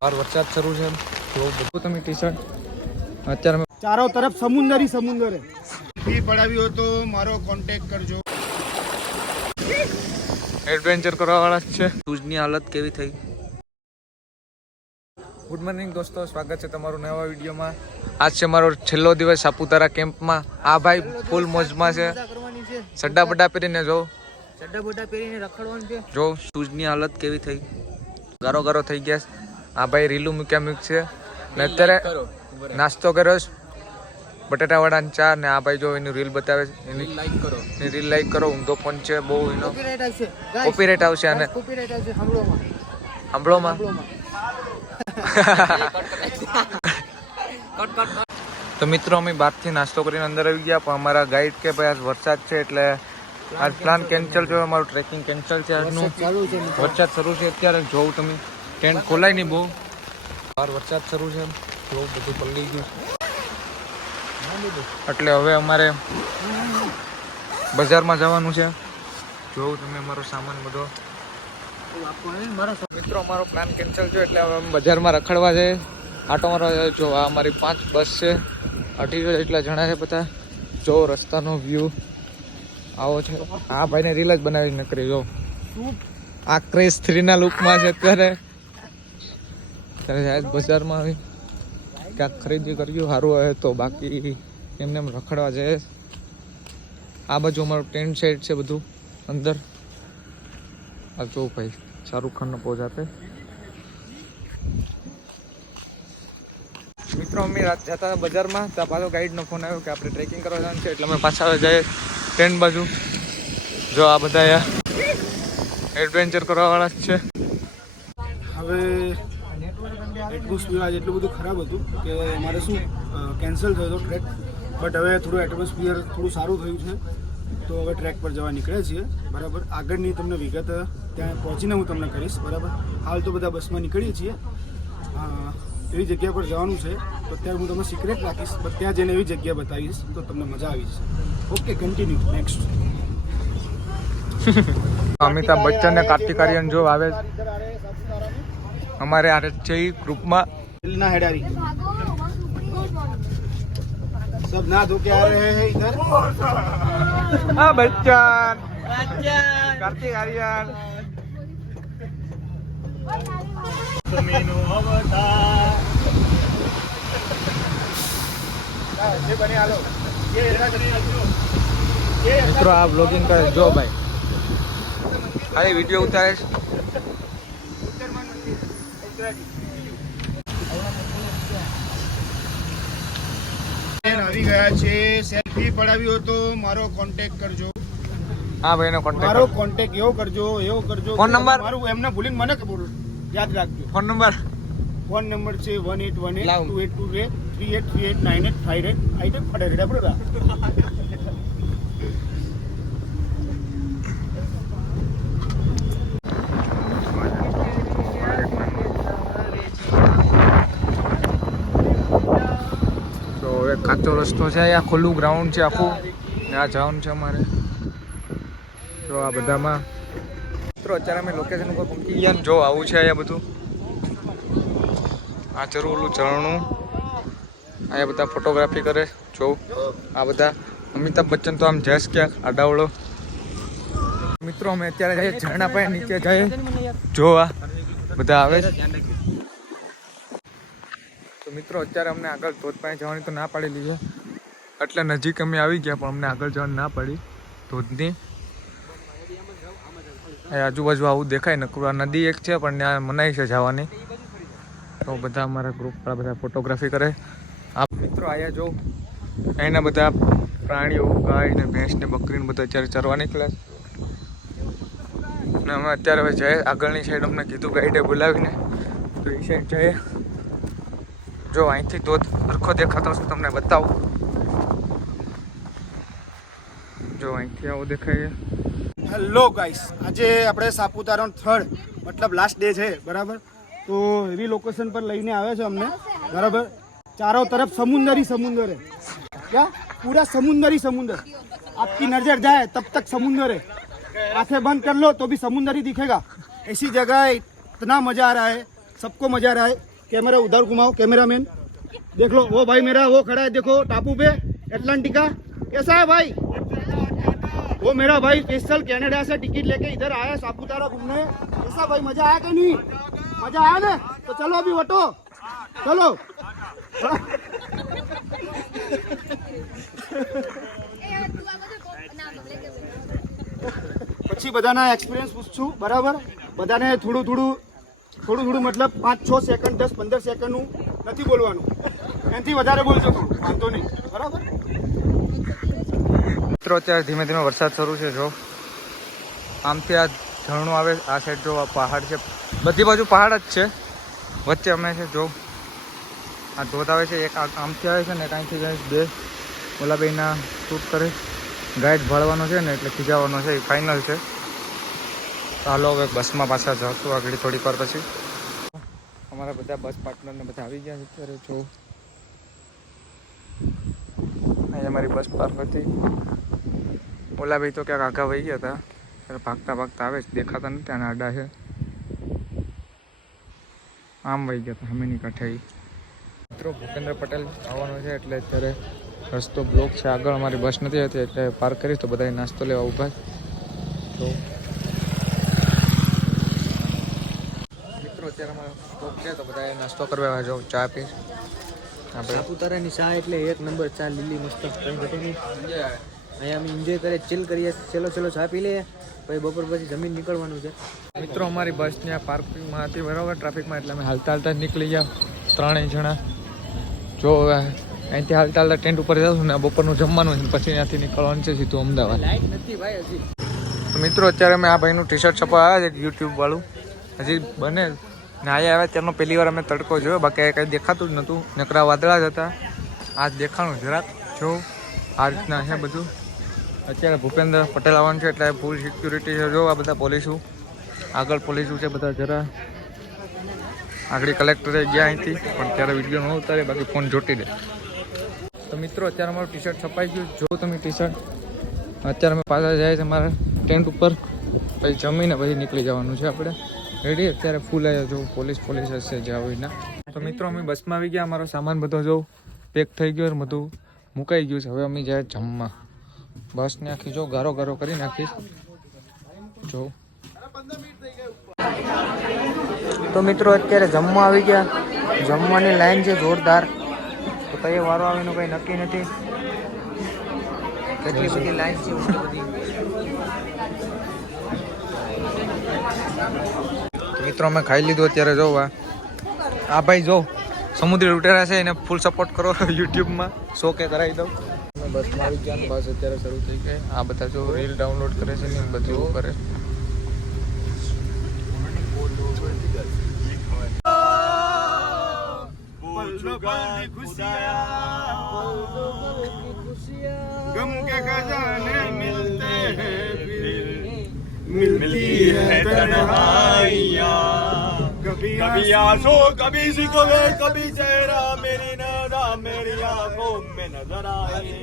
और वरसाद શરૂ છે તો બધું તમે ટી-શર્ટ અત્યારે ચારો તરફ સમુદ્ર હે ફી પડાવી હો તો મારો કોન્ટેક્ટ કરજો એડવેન્ચર કરવા વાળા છે શૂઝની હાલત કેવી થઈ ગુડ મોર્નિંગ દોસ્તો સ્વાગત છે તમારું નવા વિડીયોમાં આજ છે મારો છેલ્લો દિવસ સાપુતારા કેમ્પમાં આ ભાઈ ફૂલ મોજમાં છે સડ્ડા બડા પહેરીને જો રખડવાનું છે જો શૂઝની હાલત કેવી થઈ ગારો થઈ ગયા આ ભાઈ રીલું મૂક્યા છે ને અત્યારે નાસ્તો કર્યો બટાટા વડાની ચા ને આ ભાઈ જો એની રીલ બતાવે છે એની રીલ લાઈક કરો ઊંધો ફોન છે બહુ એનો કોપીરાઈટ આવશે અને સાંભળોમાં તો મિત્રો અમે બહારથી નાસ્તો કરીને અંદર આવી ગયા પણ અમારા ગાઈડ કે ભાઈ આજ વરસાદ છે એટલે આજ પ્લાન કેન્સલ છે અમારું ટ્રેકિંગ કેન્સલ છે આજનું વરસાદ શરૂ છે અત્યારે જોઉં તમે ટેન્ટ ખોલાય નહીં બહુ બહાર વરસાદ શરૂ છે જોઉં બધું પલળી ગયું એટલે હવે અમારે બજારમાં જવાનું છે જોઉં તમે અમારો સામાન બધો મિત્રો અમારો પ્લાન કેન્સલ છે એટલે હવે અમે બજારમાં રખડવા જઈએ આટો મારવા જો આ અમારી 5 બસ છે 18 જેટલા જણા છે બધા જો રસ્તાનો વ્યૂ આવો છે આ ભાઈને રીલ જ બનાવી નકરી જો આ ક્રેઝ 3 ના લુકમાં છે અત્યારે બજારમાં આવી ક્યાંક ખરીદી કર્યું સારું હોય તો બાકી એમને એમ રખડવા જાય આ બાજુ અમારું ટેન્ટ સાઈડ છે બધું અંદર આ જો ભાઈ શાહરુખ ખાનનો પોઝ આપે મિત્રો અમે જતા હતા બજારમાં ત્યાં પાછો ગાઈડનો ફોન આવ્યો કે આપણે ટ્રેકિંગ કરવા જવાનું છે એટલે અમે પાછા જઈએ ટેન્ટ બાજુ જો આ બધા એડવેન્ચર કરવા વાળા જ છે હવે એટમોસ્ફિયર આજે એટલું બધું ખરાબ હતું કે અમારે શું કેન્સલ થયો હતો ટ્રેક બટ હવે થોડું એટમોસ્ફિયર થોડું સારું થયું છે તો હવે ટ્રેક પર જવા નીકળ્યા છીએ બરાબર આગળની તમને વિગત ત્યાં પહોંચીને હું તમને કરીશ બરાબર હાલ તો બધા બસમાં નીકળીએ છીએ એવી જગ્યા પર જવાનું છે તો અત્યારે હું તમને સિક્રેટ રાખીશ પણ ત્યાં જઈને એવી જગ્યા બતાવીશ તો તમને મજા આવી જશે okay continue next Amitabh Bachchan ને કાર્તિક આર્યન જો આવે हमारे आ रहे थे ग्रुप में ना हेडारी सब ना धो के आ रहे हैं इधर हाँ बच्चन कार्तिक आर्यन मित्रों आप ब्लॉगिंग करे जो भाई खाली वीडियो उतारे આવી ગયા છે સેલ્ફી પડાવી હો તો મારો કોન્ટેક્ટ કરજો હા ભાઈનો કોન્ટેક્ટ મારો કોન્ટેક્ટ એવો કરજો ફોન નંબર મારું એમને ભૂલીને મને ખબર યાદ રાખજો ફોન નંબર છે 18182838389858 બરોબર કાચો રસ્તો છે આ ખુલ્લું ગ્રાઉન્ડ છે આખું ને આ જવાનું છે અમારે તો આ બધામાં મિત્રો અત્યારે અમે લોકેશન ઉપર પહોંચી ગયા જો આવું છે અહીંયા બધું આ જરૂર ઓલું ઝરણું અહીંયા બધા ફોટોગ્રાફી કરે જો આ બધા અમિતાભ બચ્ચન તો આમ જશ ક્યાંક આડાવડો મિત્રો અમે અત્યારે જઈએ ઝરણા પાસે નીચે જઈએ જોવા બધા આવે છે તો મિત્રો અત્યારે અમને આગળ ધોધ પાસે જવાની તો ના પાડેલી છે એટલે નજીક અમે આવી ગયા પણ અમને આગળ જવાની ના પડી ધોધની આજુબાજુ આવું દેખાય નકરું નદી એક છે પણ ત્યાં મનાઈ છે જવાની તો બધા અમારા ગ્રુપવાળા બધા ફોટોગ્રાફી કરે આ મિત્રો આયા જો એના બધા પ્રાણીઓ ગાય ને ભેંસ ને બકરી ને બધા અત્યારે ચરવા નીકળ્યા ને અમે અત્યારે હવે જઈએ આગળની સાઈડ અમને કીધું ગાઈડે બોલાવીને તો એ સાઈડ જઈએ જો અહીંથી ધોધ સરખો દેખાતો હશે તમને બતાવું જો અહીંથી આવું દેખાય હેલો ગાઈસ આજે આપણે સાપુતારાનો થર્ડ મતલબ લાસ્ટ ડે છે બરાબર તો એવી લોકેશન પર લઈને આવ્યા છે અમને બરાબર चारों तरफ समुंदर ही समुंदर है क्या पूरा समुंदर ही समुंदर आपकी नजर जाए तब तक समुंदर है आंखें बंद कर लो तो भी समुंदर ही दिखेगा ऐसी जगह इतना मजा आ रहा है, सबको मजा आ रहा है। कैमरा उधर घुमाओ, कैमरामैन देख लो, वो भाई मेरा वो खड़ा है, देखो टापू पे एटलांटिका। कैसा है भाई? वो मेरा भाई स्पेशल कनाडा से टिकट लेके इधर आया सापुतारा घूमने। कैसा भाई, मजा आया कि नहीं? मजा आया ना? तो चलो अभी वटो, चलो। પછી બધાના એક્સપિરિયન્સ પૂછશું, બરાબર? બધાને થોડું થોડું મતલબ 5-6 સેકન્ડ 10-15 સેકન્ડનું નથી બોલવાનું, એનાથી વધારે બોલજો થોડું, વાંધો નહીં, બરાબર? મિત્રો અત્યારે ધીમે ધીમે વરસાદ શરૂ છે. જો આમથી આ ઝરણું આવે, આ સાઈડ જો આ પહાડ છે, બધી બાજુ પહાડ જ છે, વચ્ચે અમે છે. જો આ ધોધ આવે છે, એક આમથી આવે છે ને એક અહીંથી જાય. બે ઓલા બેના શૂટ કરે, ગાઈડ ભાળવાનો છે ને એટલે ખીજાવાનો છે, એ ફાઇનલ છે. ચાલો હવે બસમાં પાછા જશું આગળ થોડીક વાર પછી. અમારા બધા બસ પાર્ટનરને બધા આવી ગયા છે અત્યારે. જો અહીં અમારી બસ પાર્ક હતી. ઓલા ભાઈ તો ક્યાંક આઘા વહી ગયા હતા, ત્યારે ભાગતા આવે છે, દેખાતા નથી, આના આડા છે, આમ વહી ગયા હતા હમેની કાંઠે. મિત્રો ભૂપેન્દ્ર પટેલ આવવાનો છે એટલે અત્યારે રસ્તો બ્લોક છે, આગળ અમારી બસ નથી હતી એટલે પાર્ક કરીશ તો બધા નાસ્તો લેવા ઊભા. તો મિત્રો અત્યારે અમારો સ્ટોપ છે તો બધા નાસ્તો કરવા જાઓ, ચા પીશ. સાપુતારાની ચા એટલે એક નંબર ચા, લીલી મસ્ત, કંઈ ઘટે નહીં. અહીંયા અમે એન્જોય કરીએ, ચિલ કરીએ. ચલો ચા પી લઈએ, પછી બપોર પછી જમીન નીકળવાનું છે. મિત્રો અમારી બસ ત્યાં પાર્કિંગમાં હતી, બરાબર, ટ્રાફિકમાં, એટલે અમે હાલતા જ નીકળી ગયા 3 જણા. જો અહીંથી હાલતા ટેન્ટ ઉપર જશું ને બપોરનું જમવાનું છે, પછી ત્યાંથી નીકળવાનું છે સીધું અમદાવાદ. લાઈટ નથી ભાઈ હજી. તો મિત્રો અત્યારે અમે આ ભાઈનું ટી-શર્ટ છપાવવા આવ્યા છે, યુટ્યુબ વાળું, હજી બને ને આવ્યા ત્યારનો પહેલી વાર અમે તડકો જોયો, બાકી કંઈ દેખાતું જ નહોતું, નકરા વાદળા જ હતા. આજ દેખાણું જરાક. જો આ રીતના છે બધું. અત્યારે ભૂપેન્દ્ર પટેલ આવવાનું છે એટલે ફૂલ સિક્યુરિટી છે. જો આ બધા પોલીસું, આગળ પોલીસું છે બધા. જરા આગળ કલેક્ટરે ગયા અહીંથી, પણ ત્યારે વિડીયો ન ઉતારે, બાકી ફોન જોટી દે. તો મિત્રો અત્યારે અમારું ટી-શર્ટ છપાઈ ગયું, જો તમે ટી-શર્ટ. અત્યારે અમે પાછા જાય છે અમારા ટેન્ટ ઉપર, પછી જમીને પછી નીકળી જવાનું છે આપણે. રેડી અત્યારે ફૂલ આવ્યા, જો પોલીસ હશે જ્યાં હોય ના. તો મિત્રો અમે બસમાં આવી ગયા, અમારો સામાન બધો જો પેક થઈ ગયો, બધું મુકાઈ ગયું છે. હવે અમે જાય જમવા. બસને આખી જો ગારો કરી નાખીશ. જો તો મિત્રો અત્યારે જમવા આવી ગયા, જમવાની લાઈન છે જોરદાર. તો કઈ વારો આવે એનું કંઈ નક્કી નથી, કેટલી બધી લાઈન છે બધી. મિત્રો અમે ખાઈ લીધું અત્યારે. જો આ ભાઈ જો સમુદ્રી લૂંટેરા છે, એને ફૂલ સપોર્ટ કરો યુટ્યુબમાં, શો કે કરાવી દઉં. અમે બસમાં આવી ગયા, બસ અત્યારે શરૂ થઈ ગઈ. આ બધા જો રીલ ડાઉનલોડ કરે છે ને બધું કરે. गम के खजाने मिलते हैं फिर मिलती है तन्हाइयाँ, कभी आंसू कभी सिकोवे कभी चेहरा मेरी नज़र मेरी आंखों में नजर आए.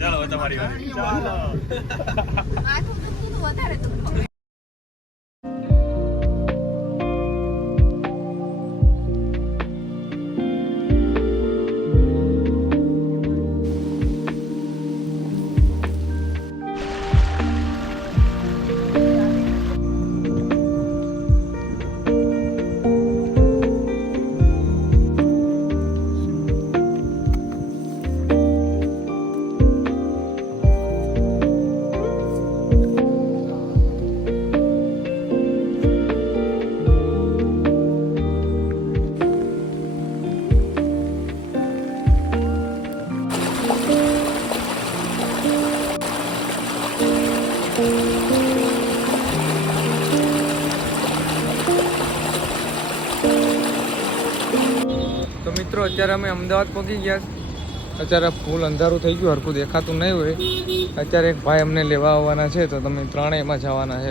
चलो तुम्हारी बारी. चलो તો મિત્રો અત્યારે અમે અમદાવાદ પહોંચી ગયા. અત્યારે ફૂલ અંધારું થઈ ગયું, હરખું દેખાતું નહીં હોય. અત્યારે એક ભાઈ અમને લેવા આવવાના છે, તો તમે ત્રણેયમાં જવાના છે.